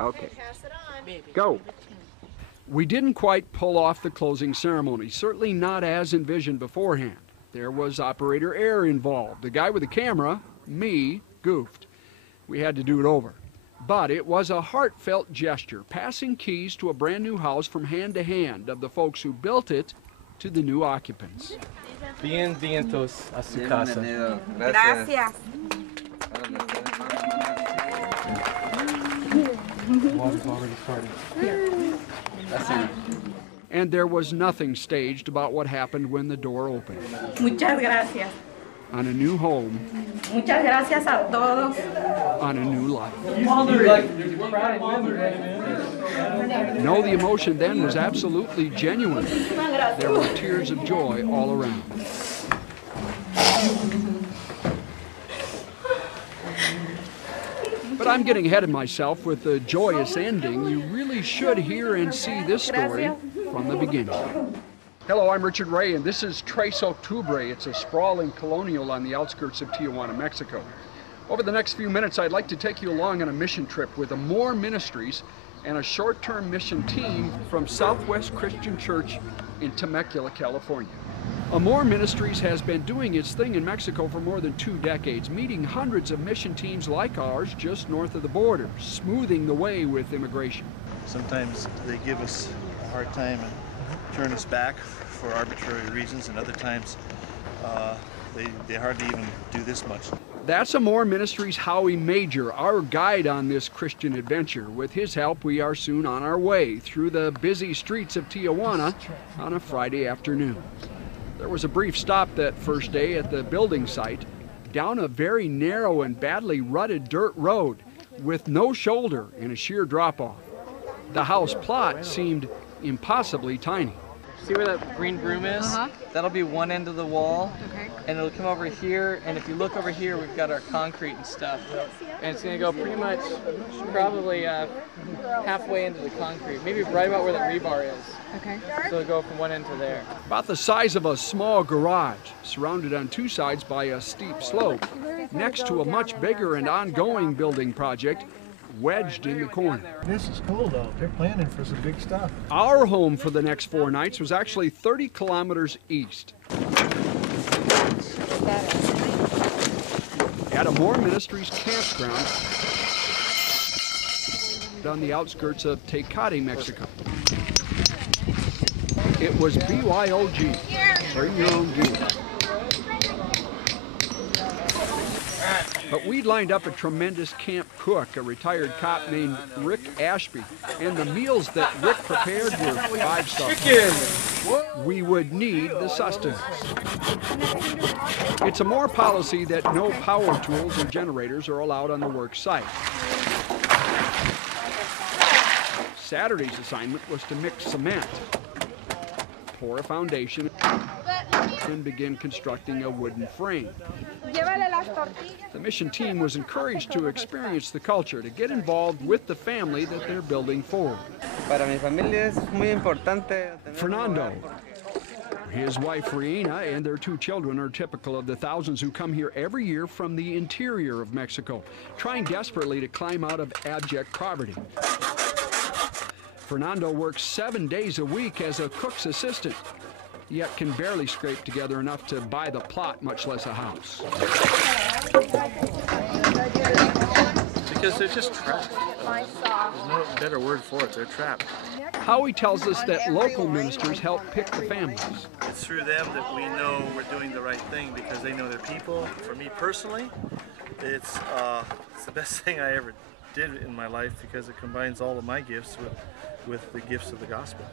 Okay. Pass it on. Go. We didn't quite pull off the closing ceremony, certainly not as envisioned beforehand. There was operator error involved. The guy with the camera, me, goofed. We had to do it over. But it was a heartfelt gesture, passing keys to a brand new house from hand to hand of the folks who built it to the new occupants. Bienvenidos a su casa. Gracias. Water's already starting. And there was nothing staged about what happened when the door opened. Muchas gracias. On a new home, Muchas gracias a todos. on a new life. No, the emotion then was absolutely genuine. There were tears of joy all around. But I'm getting ahead of myself with the joyous ending. You really should hear and see this story from the beginning. Hello, I'm Richard Ray, and this is Tres Octubre. It's a sprawling colonial on the outskirts of Tijuana, Mexico. Over the next few minutes, I'd like to take you along on a mission trip with Amor Ministries and a short-term mission team from Southwest Christian Church in Temecula, California. Amor Ministries has been doing its thing in Mexico for more than 2 decades, meeting hundreds of mission teams like ours just north of the border, smoothing the way with immigration. Sometimes they give us a hard time and turn us back for arbitrary reasons, and other times they hardly even do this much. That's Amor Ministries' Howie Major, our guide on this Christian adventure. With his help, we are soon on our way through the busy streets of Tijuana on a Friday afternoon. There was a brief stop that first day at the building site, down a very narrow and badly rutted dirt road with no shoulder and a sheer drop-off. The house plot seemed impossibly tiny. See where that green broom is? That'll be one end of the wall. Okay. And it'll come over here, and if you look over here, we've got our concrete and stuff. And it's gonna go pretty much, probably halfway into the concrete, maybe right about where that rebar is. Okay. So it'll go from one end to there. About the size of a small garage, surrounded on 2 sides by a steep slope, next to a much bigger and ongoing building project wedged in the corner. This is cool though. They're planning for some big stuff. Our home for the next 4 nights was actually 30 kilometers east. At Amor Ministries campground on the outskirts of Tecate, Mexico. It was BYOG, bring your own gear. But we'd lined up a tremendous camp cook, a retired cop named Rick Ashby, and the meals that Rick prepared were 5-star. Chicken! We would need the sustenance. It's a Amor policy that no power tools or generators are allowed on the work site. Saturday's assignment was to mix cement, pour a foundation, and begin constructing a wooden frame. The mission team was encouraged to experience the culture, to get involved with the family that they're building for. Para mi familia es muy importante. Fernando, his wife Reina, and their 2 children are typical of the thousands who come here every year from the interior of Mexico, trying desperately to climb out of abject poverty. Fernando works 7 days a week as a cook's assistant, yet can barely scrape together enough to buy the plot, much less a house. Because they're just trapped. There's no better word for it. They're trapped. Howie tells us that local ministers help pick the families. It's through them that we know we're doing the right thing, because they know their people. For me personally, it's the best thing I ever did in my life, because it combines all of my gifts with the gifts of the gospel.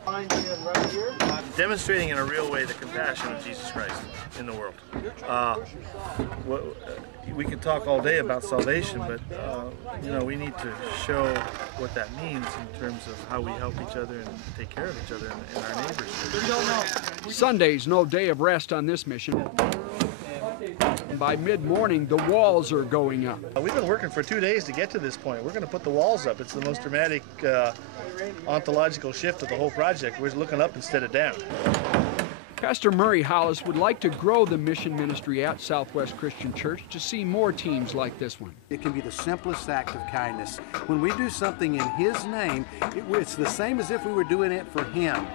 Demonstrating in a real way the compassion of Jesus Christ in the world. We can talk all day about salvation, but you know, we need to show what that means in terms of how we help each other and take care of each other and our neighbors. Sunday's no day of rest on this mission. And by mid-morning, the walls are going up. We've been working for 2 days to get to this point. We're going to put the walls up. It's the most dramatic ontological shift of the whole project. We're looking up instead of down. Pastor Murray Hollis would like to grow the mission ministry at Southwest Christian Church to see more teams like this one. It can be the simplest act of kindness. When we do something in His name, it's the same as if we were doing it for Him.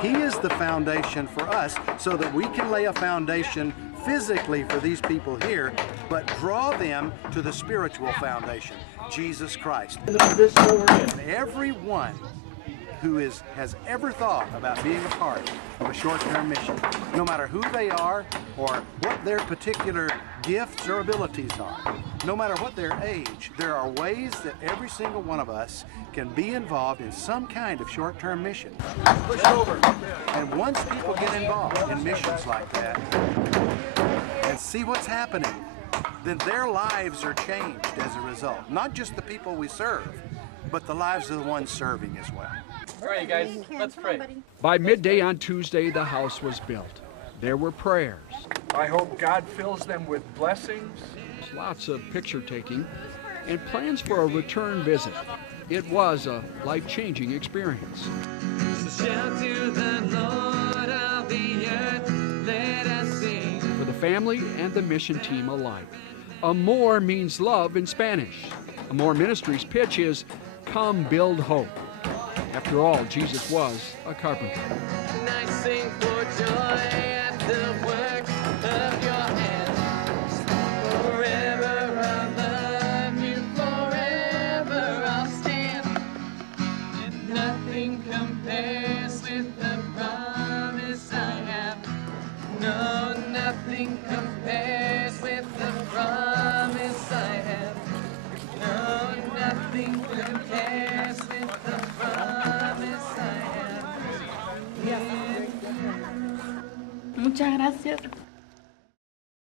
He is the foundation for us so that we can lay a foundation physically for these people here, but draw them to the spiritual foundation, Jesus Christ. Everyone who has ever thought about being a part of a short-term mission, no matter who they are or what their particular gifts or abilities are, no matter what their age, there are ways that every single one of us can be involved in some kind of short-term mission. Push over. And once people get involved in missions like that and see what's happening, then their lives are changed as a result. Not just the people we serve, but the lives of the ones serving as well. All right, you guys, let's pray. By midday on Tuesday, the house was built. There were prayers. I hope God fills them with blessings. Lots of picture taking and plans for a return visit. It was a life-changing experience. Shout to the Lord of the earth, let us sing. For the family and the mission team alike. Amor means love in Spanish. Amor Ministries' pitch is, come build hope. After all, Jesus was a carpenter. And I sing for joy at the work of your hands. Forever I'll love you, forever I'll stand. And nothing compares with the promise I have. No, nothing compares with the promise I have. No, nothing compares with the promise I have. Muchas gracias.